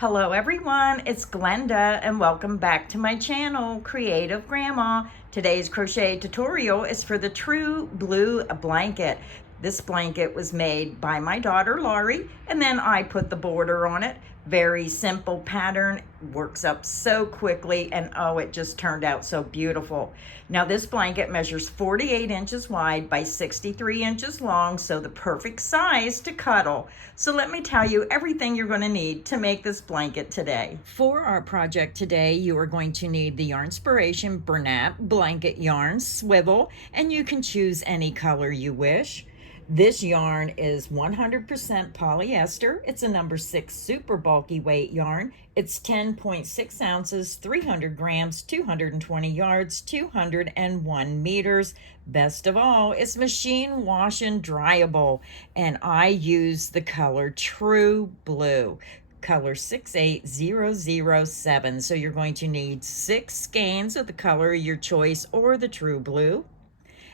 Hello everyone, it's Glenda and welcome back to my channel, Creative Grandma. Today's crochet tutorial is for the True Blue blanket. This blanket was made by my daughter Laurie and then I put the border on it. Very simple pattern, works up so quickly, and oh, it just turned out so beautiful. Now this blanket measures 48 inches wide by 63 inches long, so the perfect size to cuddle. So let me tell you everything you're going to need to make this blanket today. For our project today, you are going to need the Yarnspiration Bernat blanket yarn swivel, and you can choose any color you wish. This yarn is 100% polyester. It's a number 6 super bulky weight yarn. It's 10.6 ounces, 300 grams, 220 yards, 201 meters. Best of all, it's machine wash and dryable. And I use the color True Blue, color 68007. So you're going to need 6 skeins of the color of your choice or the True Blue.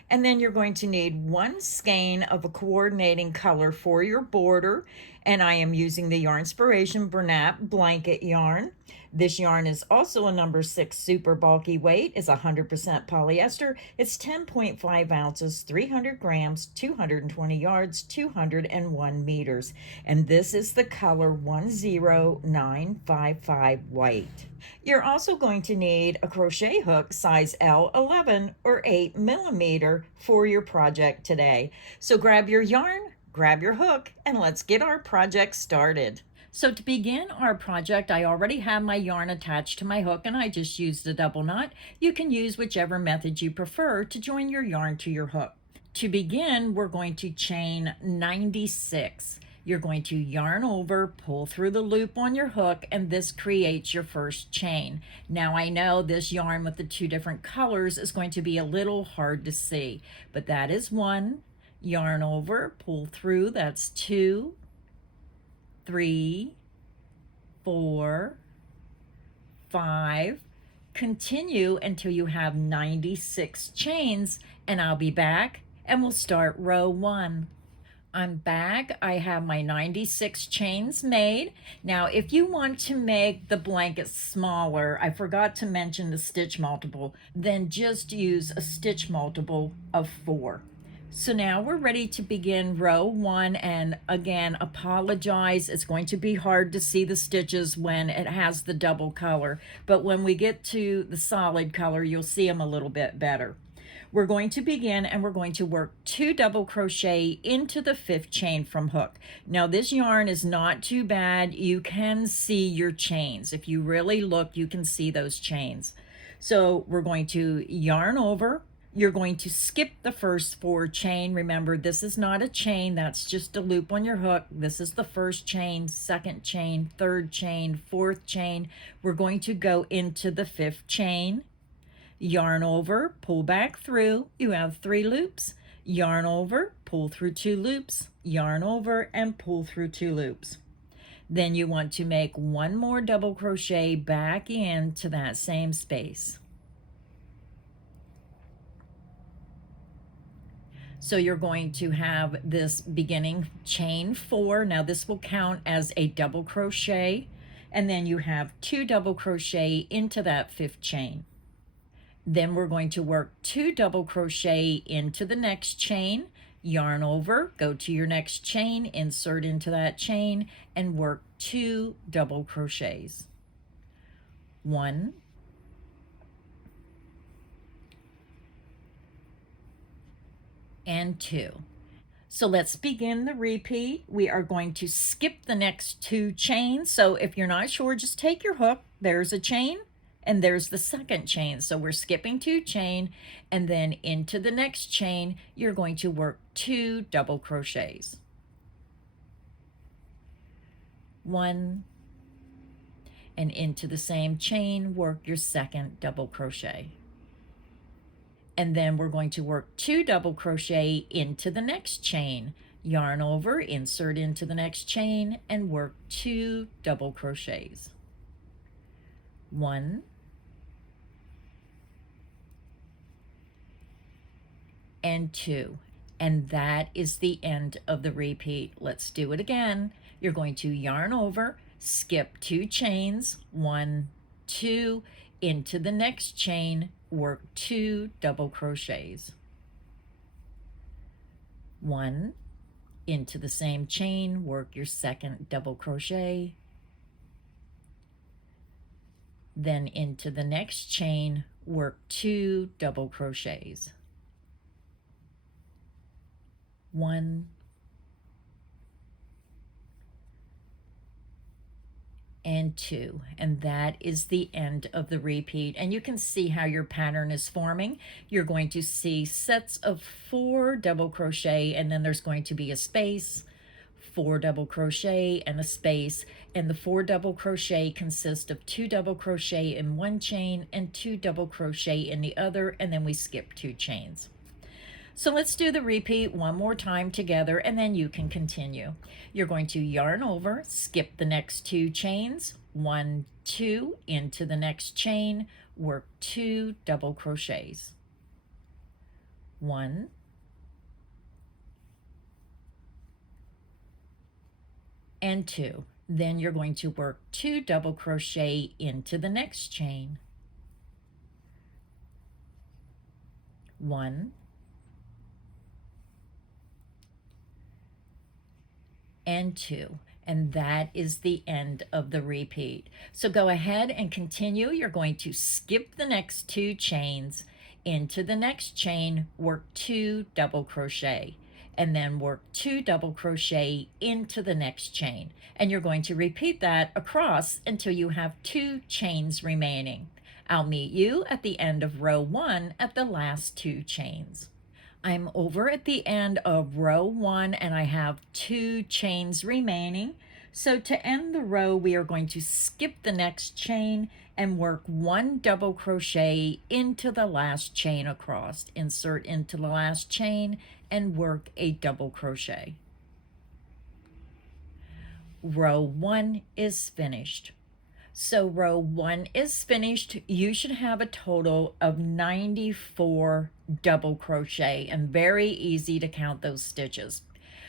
And then you're going to need 1 skein of a coordinating color for your border. And I am using the Yarnspiration Bernat blanket yarn. This yarn is also a number 6 super bulky weight. It's 100% polyester. It's 10.5 ounces, 300 grams, 220 yards, 201 meters. And this is the color 10955 white. You're also going to need a crochet hook size L11 or 8 millimeter for your project today. So grab your yarn, grab your hook, and let's get our project started. So to begin our project, I already have my yarn attached to my hook and I just used a double knot. You can use whichever method you prefer to join your yarn to your hook. To begin, we're going to chain 96. You're going to yarn over, pull through the loop on your hook, and this creates your first chain. Now I know this yarn with the 2 different colors is going to be a little hard to see, but that is 1. Yarn over, pull through, that's 2, 3, 4, 5. Continue until you have 96 chains, and I'll be back and we'll start row 1. I'm back. I have my 96 chains made. Now, if you want to make the blanket smaller, I forgot to mention the stitch multiple, then just use a stitch multiple of 4. So now we're ready to begin row 1, and again, apologize. It's going to be hard to see the stitches when it has the double color, but when we get to the solid color, you'll see them a little bit better. We're going to begin and we're going to work 2 double crochet into the 5th chain from hook. Now this yarn is not too bad. You can see your chains. If you really look, you can see those chains. So we're going to yarn over. You're going to skip the first 4 chain. Remember, this is not a chain. That's just a loop on your hook. This is the first chain, 2nd chain, 3rd chain, 4th chain. We're going to go into the 5th chain. Yarn over, pull back through, you have 3 loops, yarn over, pull through 2 loops, yarn over, and pull through 2 loops. Then you want to make 1 more double crochet back into that same space. So you're going to have this beginning chain 4. Now this will count as a double crochet, and then you have 2 double crochet into that 5th chain. Then we're going to work 2 double crochet into the next chain, yarn over, go to your next chain, insert into that chain, and work 2 double crochets. 1, and 2. So let's begin the repeat. We are going to skip the next 2 chains. So if you're not sure, just take your hook. There's a chain. And there's the 2nd chain. So we're skipping 2 chain, and then into the next chain, you're going to work 2 double crochets. 1, and into the same chain, work your 2nd double crochet. And then we're going to work 2 double crochet into the next chain. Yarn over, insert into the next chain, and work 2 double crochets. 1, and 2. And that is the end of the repeat. Let's do it again. You're going to yarn over, skip 2 chains, 1, 2, into the next chain, work 2 double crochets. 1, into the same chain, work your second double crochet. Then into the next chain, work 2 double crochets. 1 and 2, and that is the end of the repeat. And you can see how your pattern is forming. You're going to see sets of 4 double crochet, and then there's going to be a space, 4 double crochet and a space, and the 4 double crochet consist of 2 double crochet in one chain and 2 double crochet in the other, and then we skip 2 chains. So let's do the repeat one more time together, and then you can continue. You're going to yarn over, skip the next 2 chains, 1, 2, into the next chain, work 2 double crochets. 1, and 2. Then you're going to work 2 double crochet into the next chain. 1, and 2, and that is the end of the repeat. So go ahead and continue. You're going to skip the next 2 chains, into the next chain, work 2 double crochet, and then work 2 double crochet into the next chain, and you're going to repeat that across until you have 2 chains remaining. I'll meet you at the end of row 1 at the last 2 chains. I'm over at the end of row 1 and I have 2 chains remaining. So to end the row, we are going to skip the next chain and work 1 double crochet into the last chain across. Insert into the last chain and work a double crochet. Row 1 is finished. So row 1 is finished. You should have a total of 94 double crochet, and very easy to count those stitches.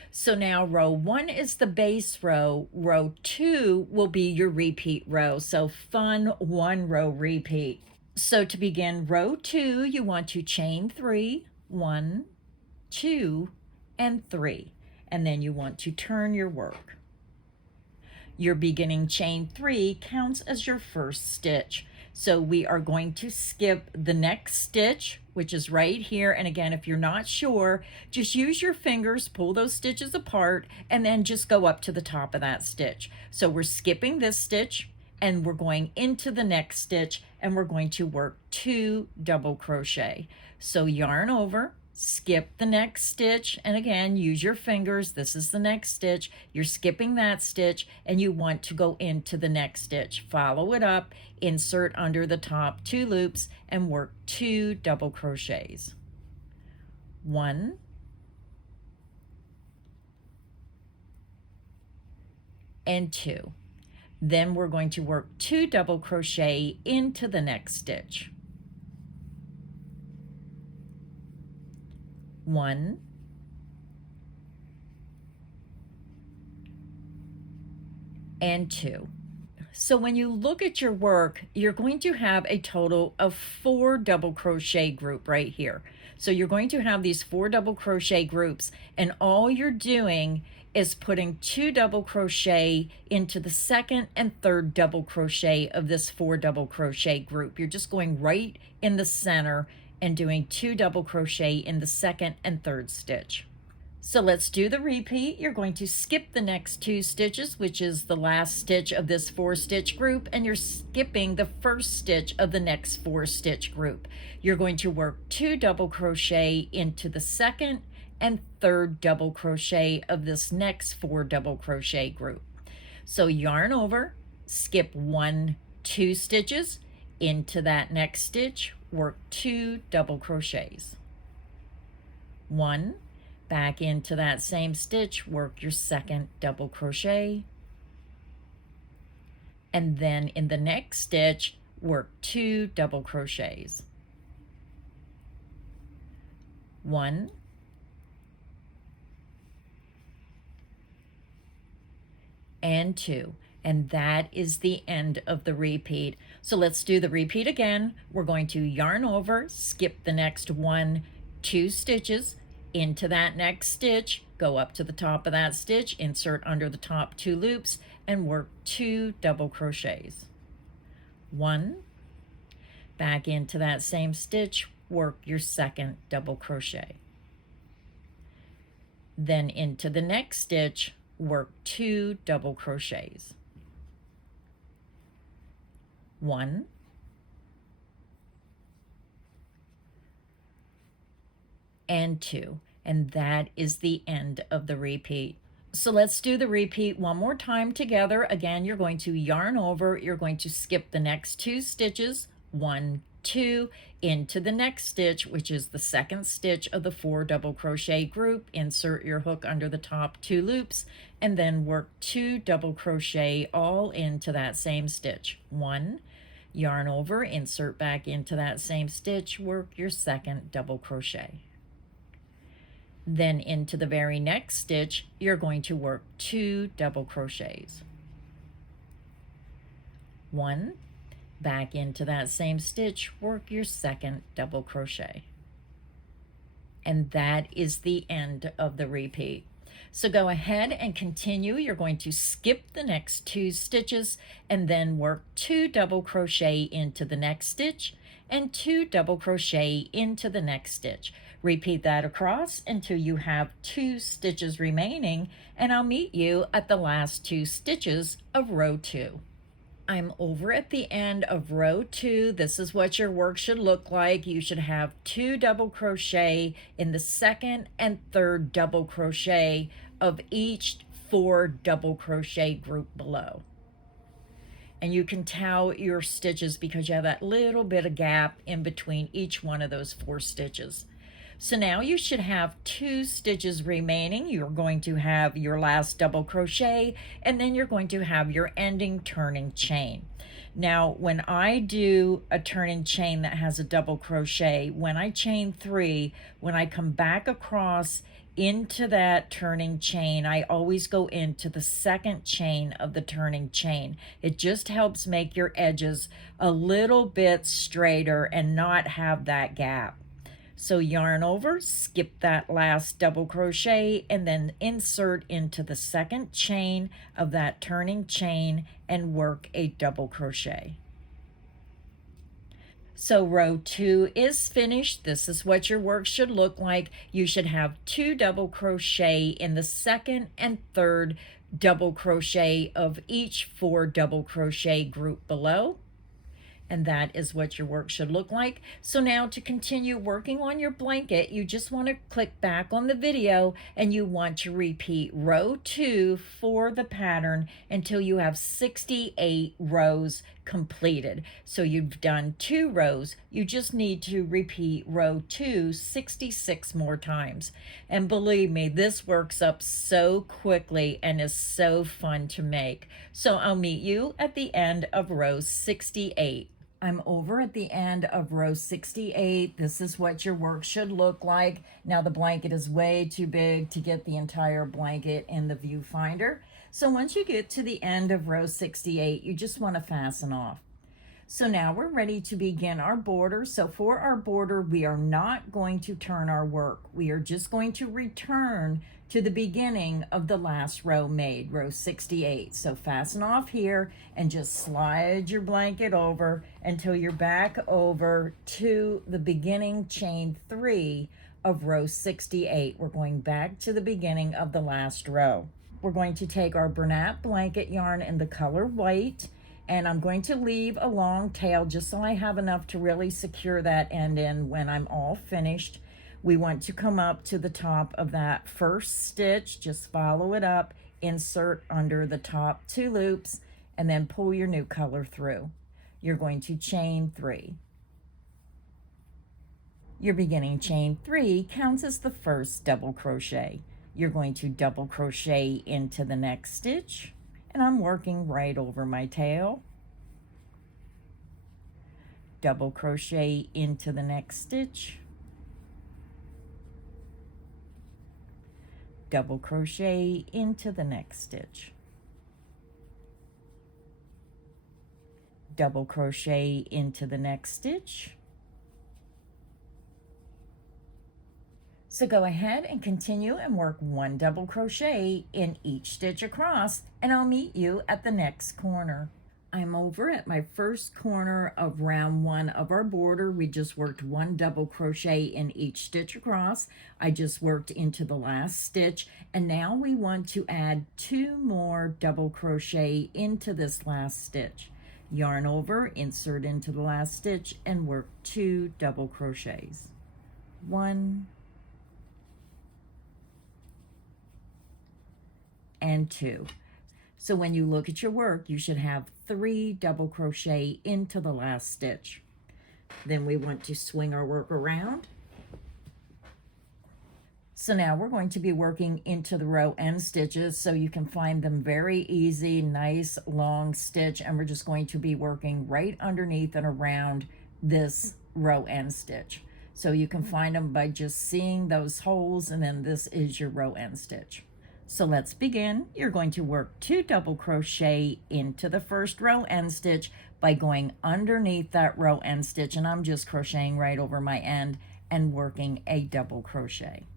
So now row 1 is the base row. Row 2 will be your repeat row. So fun 1 row repeat. So to begin row 2, you want to chain 3, 1, 2, and 3. And then you want to turn your work. Your beginning chain 3 counts as your first stitch. So we are going to skip the next stitch, which is right here. And again, if you're not sure, just use your fingers, pull those stitches apart, and then just go up to the top of that stitch. So we're skipping this stitch, and we're going into the next stitch, and we're going to work 2 double crochet. So yarn over, skip the next stitch, and again, use your fingers. This is the next stitch. You're skipping that stitch, and you want to go into the next stitch. Follow it up, insert under the top 2 loops, and work 2 double crochets. 1, and 2. Then we're going to work 2 double crochet into the next stitch. 1, and 2. So when you look at your work, you're going to have a total of 4 double crochet group right here. So you're going to have these 4 double crochet groups, and all you're doing is putting 2 double crochet into the second and third double crochet of this 4 double crochet group. You're just going right in the center and doing 2 double crochet in the second and third stitch. So let's do the repeat. You're going to skip the next 2 stitches, which is the last stitch of this 4 stitch group, and you're skipping the first stitch of the next 4 stitch group. You're going to work 2 double crochet into the second and third double crochet of this next 4 double crochet group. So yarn over, skip 1, 2 stitches into that next stitch, work 2 double crochets. 1, back into that same stitch, work your second double crochet, and then in the next stitch, work 2 double crochets. 1, and 2. and that is the end of the repeat. So let's do the repeat again. We're going to yarn over, skip the next 1, 2 stitches, into that next stitch, go up to the top of that stitch, insert under the top 2 loops, and work 2 double crochets. 1, back into that same stitch, work your second double crochet. Then into the next stitch, work 2 double crochets. 1, and 2, and that is the end of the repeat. So let's do the repeat one more time together. Again, you're going to yarn over, you're going to skip the next 2 stitches, 1, 2, into the next stitch, which is the second stitch of the 4 double crochet group. Insert your hook under the top 2 loops, and then work 2 double crochet all into that same stitch. 1, yarn over, insert back into that same stitch, work your second double crochet. Then into the very next stitch, you're going to work 2 double crochets. 1, back into that same stitch, work your second double crochet. And that is the end of the repeat. So go ahead and continue. You're going to skip the next 2 stitches and then work 2 double crochet into the next stitch and 2 double crochet into the next stitch. Repeat that across until you have 2 stitches remaining, and I'll meet you at the last 2 stitches of row 2. I'm over at the end of row 2. This is what your work should look like. You should have 2 double crochet in the second and third double crochet of each 4 double crochet group below. And you can tell your stitches because you have that little bit of gap in between each one of those 4 stitches. So now you should have 2 stitches remaining. You're going to have your last double crochet, and then you're going to have your ending turning chain. Now, when I do a turning chain that has a double crochet, when I chain 3, when I come back across into that turning chain, I always go into the second chain of the turning chain. It just helps make your edges a little bit straighter and not have that gap. So yarn over, skip that last double crochet, and then insert into the second chain of that turning chain and work a double crochet. So row 2 is finished. This is what your work should look like. You should have 2 double crochet in the second and third double crochet of each 4 double crochet group below. And that is what your work should look like. So now to continue working on your blanket, you just want to click back on the video and you want to repeat row 2 for the pattern until you have 68 rows completed. So you've done 2 rows. You just need to repeat row 2 66 more times. And believe me, this works up so quickly and is so fun to make. So I'll meet you at the end of row 68. I'm over at the end of row 68. This is what your work should look like. Now the blanket is way too big to get the entire blanket in the viewfinder. So once you get to the end of row 68, you just want to fasten off. So now we're ready to begin our border. So for our border, we are not going to turn our work. We are just going to return to the beginning of the last row made, row 68. So fasten off here and just slide your blanket over until you're back over to the beginning chain 3 of row 68. We're going back to the beginning of the last row. We're going to take our Bernat blanket yarn in the color white, and I'm going to leave a long tail just so I have enough to really secure that end in when I'm all finished. We want to come up to the top of that first stitch, just follow it up, insert under the top 2 loops, and then pull your new color through. You're going to chain 3. Your beginning chain 3 counts as the first double crochet. You're going to double crochet into the next stitch, and I'm working right over my tail. Double crochet into the next stitch, double crochet into the next stitch. double crochet into the next stitch. So go ahead and continue and work 1 double crochet in each stitch across, and I'll meet you at the next corner. I'm over at my first corner of round 1 of our border. We just worked 1 double crochet in each stitch across. I just worked into the last stitch, and now we want to add 2 more double crochet into this last stitch. Yarn over, insert into the last stitch, and work 2 double crochets. 1 and 2. So when you look at your work, you should have 3 double crochet into the last stitch. Then we want to swing our work around. So now we're going to be working into the row end stitches, so you can find them very easy, nice long stitch, and we're just going to be working right underneath and around this row end stitch. So you can find them by just seeing those holes, and then this is your row end stitch. So let's begin. You're going to work 2 double crochet into the first row end stitch by going underneath that row end stitch, and I'm just crocheting right over my end and working a double crochet.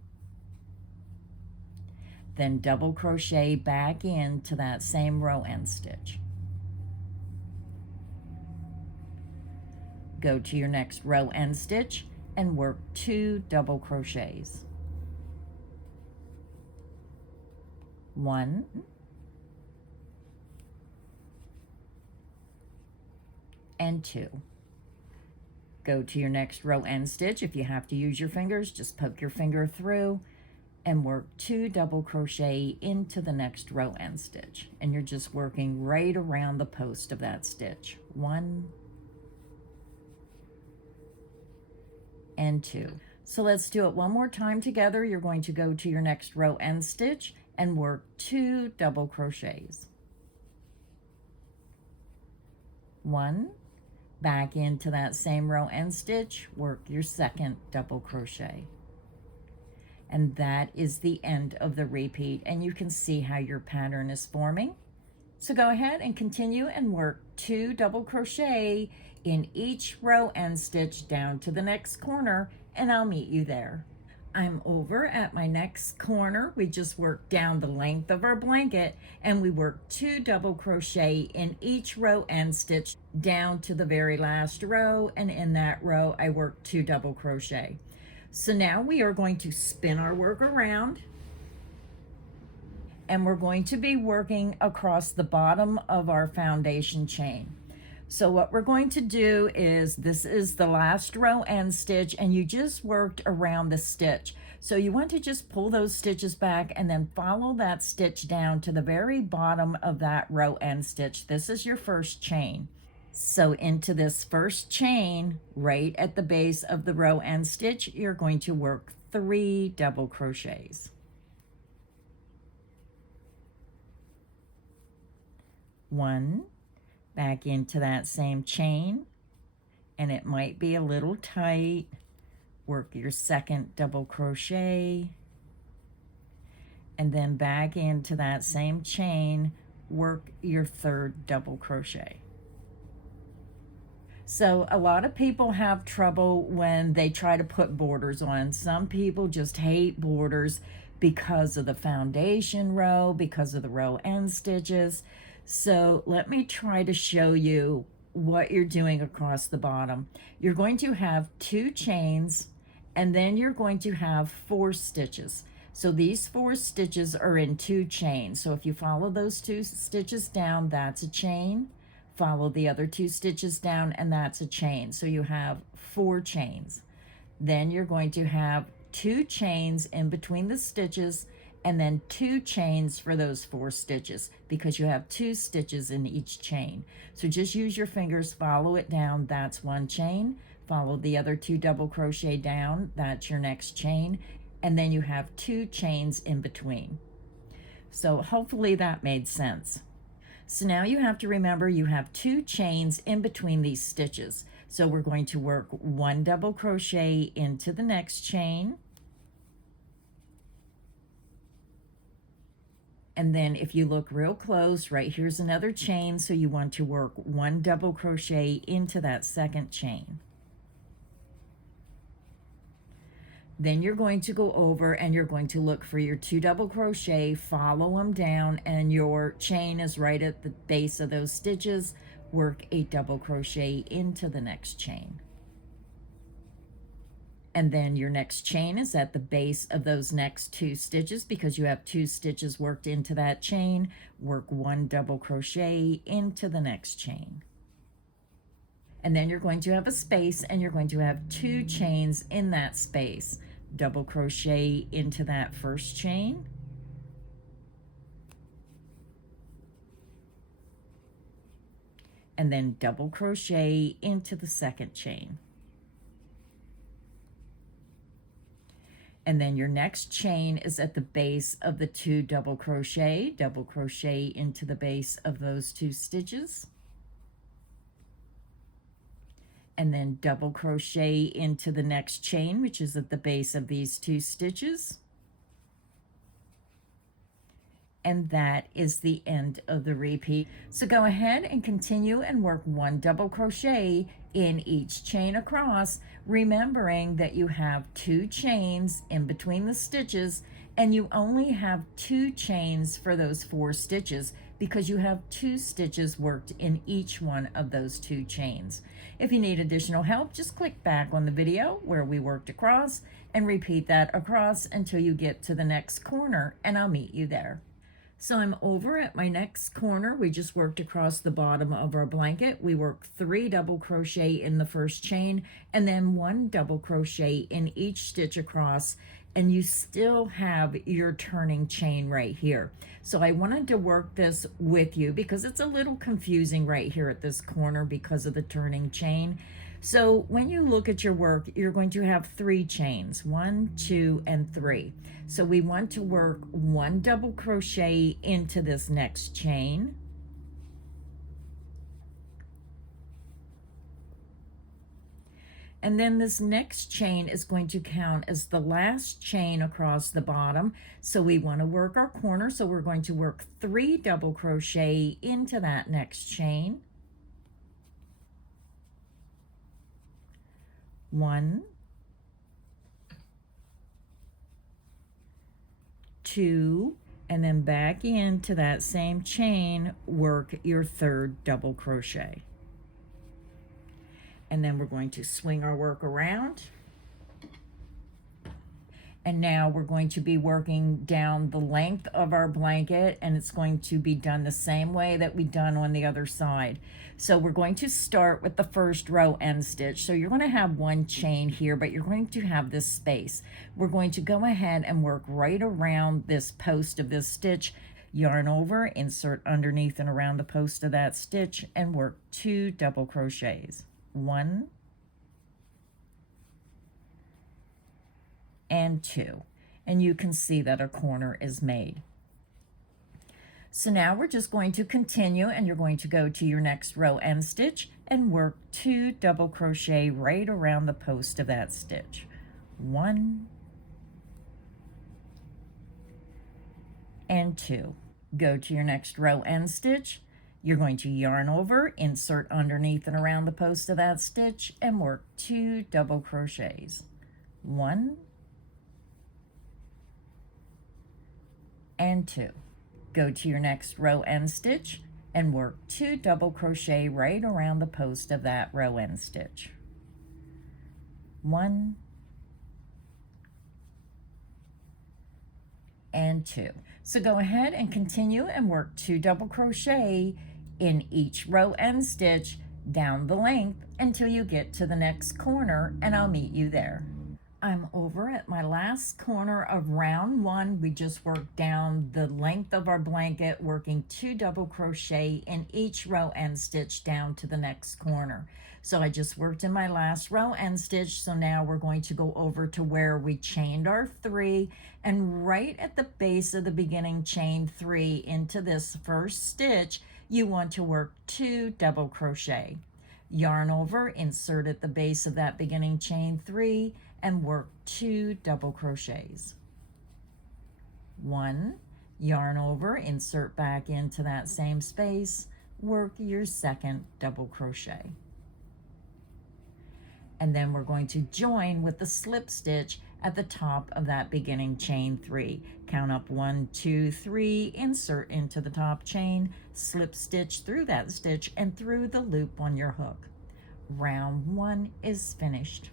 Then double crochet back into that same row end stitch. Go to your next row end stitch and work 2 double crochets. 1 and 2. Go to your next row end stitch. If you have to use your fingers, just poke your finger through and work 2 double crochet into the next row end stitch, and you're just working right around the post of that stitch. 1 and 2. So let's do it one more time together. You're going to go to your next row end stitch and work 2 double crochets. 1, back into that same row end stitch, work your second double crochet. And that is the end of the repeat, and you can see how your pattern is forming. So go ahead and continue and work 2 double crochet in each row end stitch down to the next corner, and I'll meet you there. I'm over at my next corner. We just worked down the length of our blanket, and we worked 2 double crochet in each row end stitch down to the very last row, and in that row I worked 2 double crochet. So now we are going to spin our work around, and we're going to be working across the bottom of our foundation chain. So what we're going to do is, this is the last row end stitch, and you just worked around the stitch. So you want to just pull those stitches back and then follow that stitch down to the very bottom of that row end stitch. This is your first chain. So into this first chain, right at the base of the row end stitch, you're going to work 3 double crochets. 1, back into that same chain, and it might be a little tight. Work your second double crochet, and then back into that same chain, work your third double crochet. So a lot of people have trouble when they try to put borders on. Some people just hate borders because of the foundation row, because of the row end stitches. So let me try to show you what you're doing across the bottom. You're going to have 2 chains, and then you're going to have 4 stitches. So these 4 stitches are in 2 chains. So if you follow those 2 stitches down, that's a chain. Follow the other 2 stitches down, and that's a chain. So you have 4 chains. Then you're going to have 2 chains in between the stitches, and then 2 chains for those 4 stitches, because you have 2 stitches in each chain. So just use your fingers, follow it down, that's 1 chain. Follow the other 2 double crochet down, that's your next chain, and then you have 2 chains in between. So hopefully that made sense. So now you have to remember you have 2 chains in between these stitches. So we're going to work 1 double crochet into the next chain, And then if you look real close, right here's another chain, so you want to work 1 double crochet into that second chain. Then you're going to go over and you're going to look for your 2 double crochet, follow them down, and your chain is right at the base of those stitches. Work a double crochet into the next chain. And then your next chain is at the base of those next 2 stitches because you have 2 stitches worked into that chain. Work 1 double crochet into the next chain. And then you're going to have a space and you're going to have 2 chains in that space. Double crochet into that first chain. And then double crochet into the second chain. And then your next chain is at the base of the 2 double crochet into the base of those 2 stitches. And then double crochet into the next chain, which is at the base of these 2 stitches. And that is the end of the repeat. So go ahead and continue and work 1 double crochet in each chain across, remembering that you have 2 chains in between the stitches, and you only have 2 chains for those 4 stitches because you have 2 stitches worked in each one of those 2 chains. If you need additional help, just click back on the video where we worked across and repeat that across until you get to the next corner, and I'll meet you there. So I'm over at my next corner. We just worked across the bottom of our blanket. We worked 3 double crochet in the first chain and then 1 double crochet in each stitch across, and you still have your turning chain right here. So I wanted to work this with you because it's a little confusing right here at this corner because of the turning chain. So when you look at your work, you're going to have 3 chains, 1, 2, and 3. So we want to work 1 double crochet into this next chain. And then this next chain is going to count as the last chain across the bottom. So we want to work our corner. So we're going to work 3 double crochet into that next chain. 1, 2, and then back into that same chain, work your 3rd double crochet. And then we're going to swing our work around. And now we're going to be working down the length of our blanket, and it's going to be done the same way that we done on the other side. So we're going to start with the first row end stitch. So you're going to have 1 chain here, but you're going to have this space. We're going to go ahead and work right around this post of this stitch, yarn over, insert underneath and around the post of that stitch, and work 2 double crochets. 1 and 2, and you can see that a corner is made. So now we're just going to continue, and you're going to go to your next row end stitch and work 2 double crochet right around the post of that stitch. 1 and 2. Go to your next row end stitch. You're going to yarn over, insert underneath and around the post of that stitch, and work 2 double crochets. 1 and 2. Go to your next row end stitch and work 2 double crochet right around the post of that row end stitch. 1 and 2. So go ahead and continue and work 2 double crochet in each row end stitch down the length until you get to the next corner, and I'll meet you there. I'm over at my last corner of round 1. We just worked down the length of our blanket, working 2 double crochet in each row end stitch down to the next corner. So I just worked in my last row end stitch. So now we're going to go over to where we chained our 3, and right at the base of the beginning chain 3 into this first stitch, you want to work 2 double crochet. Yarn over, insert at the base of that beginning chain 3, and work 2 double crochets. 1, yarn over, insert back into that same space, work your second double crochet. And then we're going to join with the slip stitch at the top of that beginning chain 3. Count up 1, 2, 3, insert into the top chain, slip stitch through that stitch and through the loop on your hook. Round 1 is finished.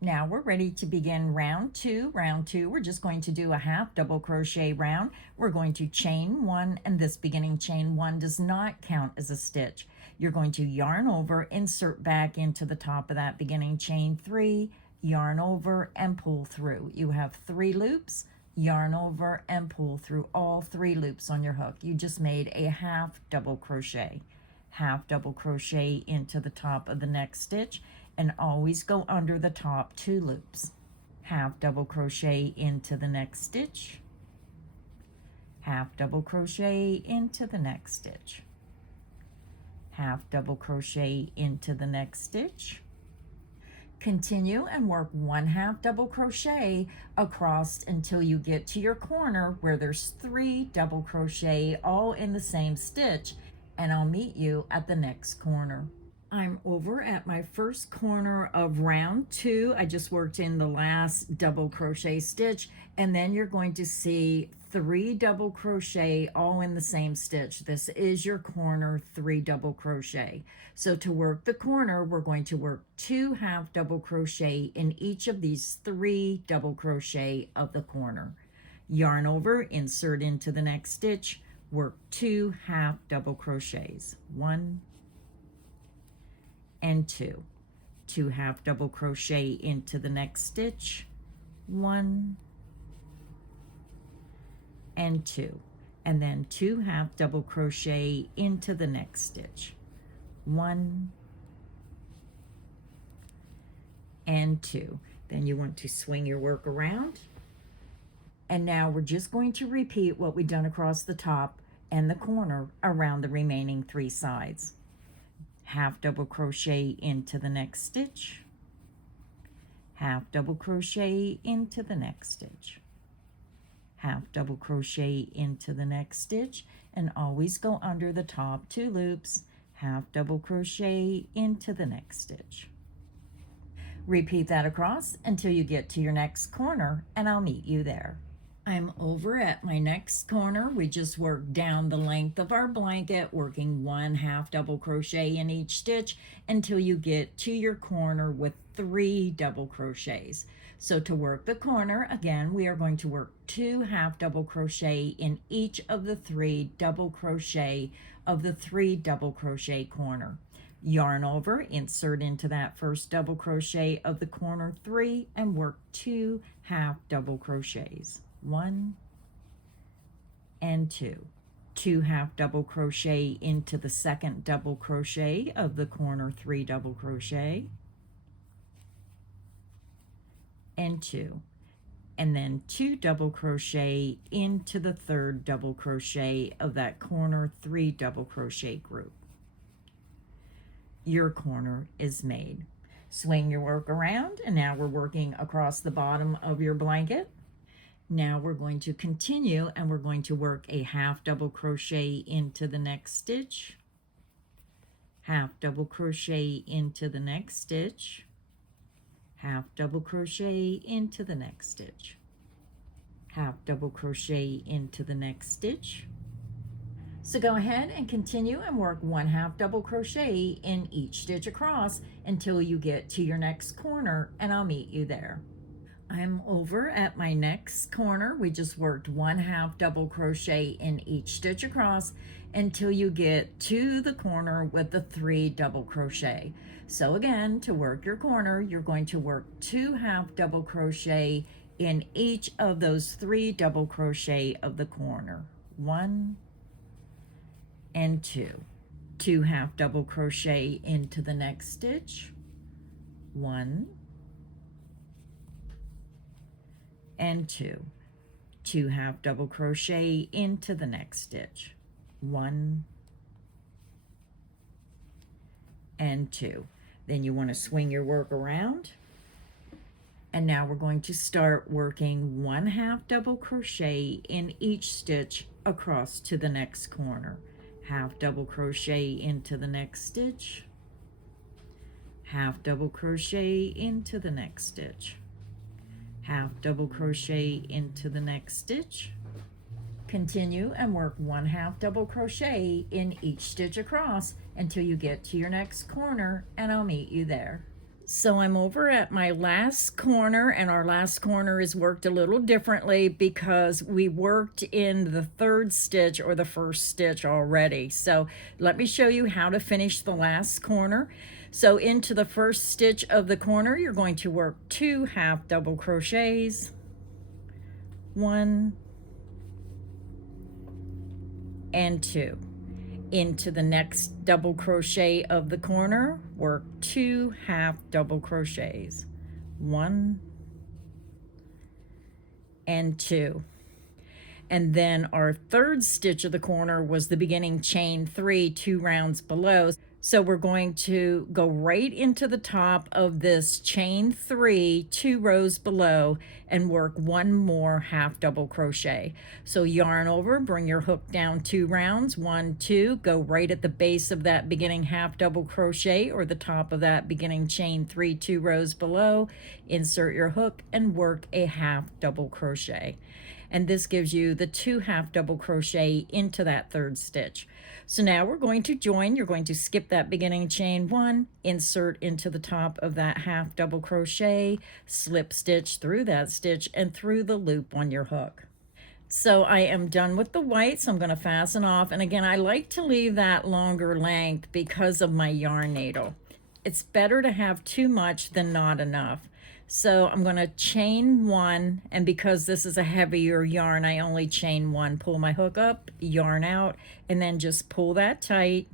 Now we're ready to begin round 2. Round 2, we're just going to do a half double crochet round. We're going to chain 1, and this beginning chain 1 does not count as a stitch. You're going to yarn over, insert back into the top of that beginning chain 3, yarn over and pull through. You have 3 loops, yarn over and pull through all 3 loops on your hook. You just made a half double crochet. Half double crochet into the top of the next stitch, and always go under the top 2 loops. Half double crochet into the next stitch, half double crochet into the next stitch, half double crochet into the next stitch. Continue and work 1 half double crochet across until you get to your corner where there's 3 double crochet all in the same stitch, and I'll meet you at the next corner. I'm over at my first corner of round 2. I just worked in the last double crochet stitch, and then you're going to see 3 double crochet all in the same stitch. This is your corner 3 double crochet. So to work the corner, we're going to work 2 half double crochet in each of these 3 double crochet of the corner. Yarn over, insert into the next stitch, work 2 half double crochets, 1 and 2. 2 half double crochet into the next stitch, 1 and 2, and then 2 half double crochet into the next stitch, 1 and 2. Then you want to swing your work around, and now we're just going to repeat what we've done across the top and the corner around the remaining 3 sides. Half double crochet into the next stitch, half double crochet into the next stitch, half double crochet into the next stitch, and always go under the top 2 loops, half double crochet into the next stitch. Repeat that across until you get to your next corner, and I'll meet you there. I'm over at my next corner. We just worked down the length of our blanket, working 1 half double crochet in each stitch until you get to your corner with 3 double crochets. So to work the corner, again, we are going to work 2 half double crochet in each of the 3 double crochet of the 3 double crochet corner. Yarn over, insert into that first double crochet of the corner 3, and work 2 half double crochets. 1 and 2. 2 half double crochet into the second double crochet of the corner 3 double crochet, and 2, and then 2 double crochet into the third double crochet of that corner 3 double crochet group. Your corner is made. Swing your work around, and now we're working across the bottom of your blanket. Now we're going to continue, and we're going to work a half double crochet into the next stitch, half double crochet into the next stitch, half double crochet into the next stitch, half double crochet into the next stitch. So go ahead and continue and work 1 half double crochet in each stitch across until you get to your next corner, and I'll meet you there. I'm over at my next corner. We just worked 1 half double crochet in each stitch across until you get to the corner with the 3 double crochet. So again, to work your corner, you're going to work 2 half double crochet in each of those 3 double crochet of the corner, 1 and 2. 2 half double crochet into the next stitch, 1 and 2. 2 half double crochet into the next stitch, 1 and 2. Then you want to swing your work around, And now we're going to start working 1/2 double crochet in each stitch across to the next corner. 1/2 double crochet into the next stitch, 1/2 double crochet into the next stitch, 1/2 double crochet into the next stitch. Continue and work 1/2 double crochet in each stitch across until you get to your next corner, and I'll meet you there. So I'm over at my last corner, and our last corner is worked a little differently because we worked in the 3rd stitch or the 1st stitch already. So let me show you how to finish the last corner. So into the 1st stitch of the corner, you're going to work 2 1/2 double crochets, 1 and 2. Into the next double crochet of the corner, work 2 1/2 double crochets, 1 and 2. And then our 3rd stitch of the corner was the beginning chain 3 2 rounds below. So we're going to go right into the top of this chain 3 2 rows below and work 1 more 1/2 double crochet. So yarn over, bring your hook down 2 rounds, 1 2, go right at the base of that beginning 1/2 double crochet or the top of that beginning chain 3 2 rows below, insert your hook and work a 1/2 double crochet. And this gives you the 2 1/2 double crochet into that 3rd stitch. So now we're going to join. You're going to skip that beginning chain 1, insert into the top of that 1/2 double crochet, slip stitch through that stitch and through the loop on your hook. So I am done with the white, so I'm going to fasten off. And again, I like to leave that longer length because of my yarn needle. It's better to have too much than not enough. So I'm going to chain 1, and because this is a heavier yarn, I only chain 1. Pull my hook up, yarn out, and then just pull that tight.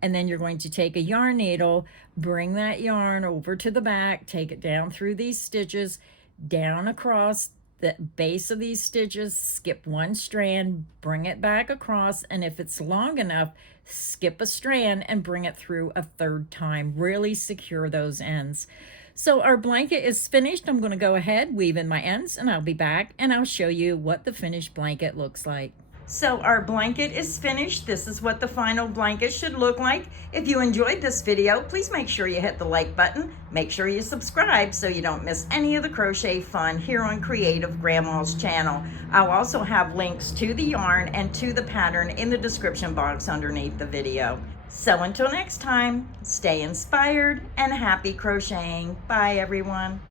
And then you're going to take a yarn needle, bring that yarn over to the back, take it down through these stitches, down across the base of these stitches, skip 1 strand, bring it back across, and if it's long enough, skip a strand and bring it through a 3rd time. Really secure those ends. So our blanket is finished. I'm going to go ahead, weave in my ends, and I'll be back and I'll show you what the finished blanket looks like. So our blanket is finished. This is what the final blanket should look like. If you enjoyed this video, please make sure you hit the like button. Make sure you subscribe so you don't miss any of the crochet fun here on Creative Grandma's channel. I'll also have links to the yarn and to the pattern in the description box underneath the video. So until next time, stay inspired and happy crocheting. Bye everyone.